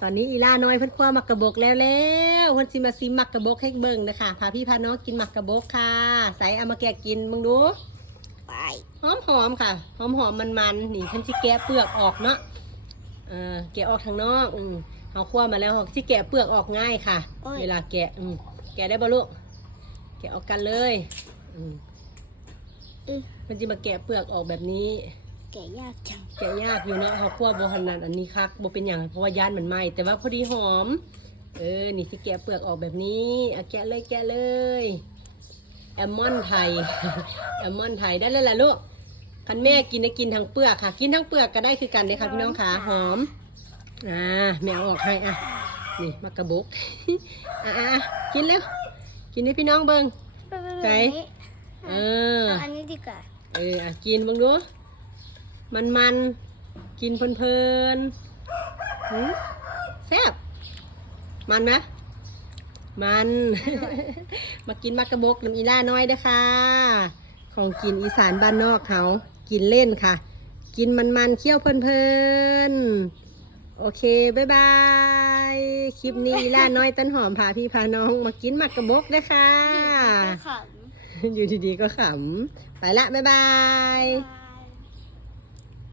ตอนนี้อีล่าน้อยเพิ่นคว้ามักกะบกแล้วเพิ่นสิมาซิมมักกะบกให้เบิ่งนะคะพาพี่พาน้องกินมักกะบกค่ะใส่เอามาแกะกินมึงดูไปหอมค่ะหอมมันนี่เพิ่นสิแกะเปลือกออกเนาะแกะออกทางนอกเขาคว้ามาแล้วเขาสิแกะเปลือกออกง่ายค่ะเวลาแกะแกะได้บ่ลูกแกะออกกันเลยมันจะมาแกะเปลือกออกแบบนี้แกะยากจังแกะยากอยู่เนาะเขาคั่วโบหันนันอันนี้คักโบเป็นอย่างเพราะว่าย่านมันไหม้แต่ว่าพอดีหอมนี่ที่แกะเปลือกออกแบบนี้แกะเลยแอลมอนไทย แอลมอนไทยได้เลยล่ะลูกคันแม่กินได้กินทั้งเปลือกค่ะกินทั้งเปลือกก็ได้คือกันเลยค่ะพี่น้องขาหอมแม่เอาออกให้นี่มากระบุก กินแล้วกินให้พี่น้องเบิ้งใจอันนี้ดีกว่ากินเบิ้งดูมันกินเพลินแซ่บมันไหมมัน มากินมักกะบกน้ำอีล่าน้อยเด้อค่ะของกินอีสานบ้านนอกเขากินเล่นค่ะกินมันเคี่ยวเพลินโอเคบ๊ายบายคลิปนี้อีล่าน้อยต้นหอมพาพี่พาน้องมากินมักกะบกเด้อค่ะอยู่ดีๆก็ขำไปละบ๊ายบาย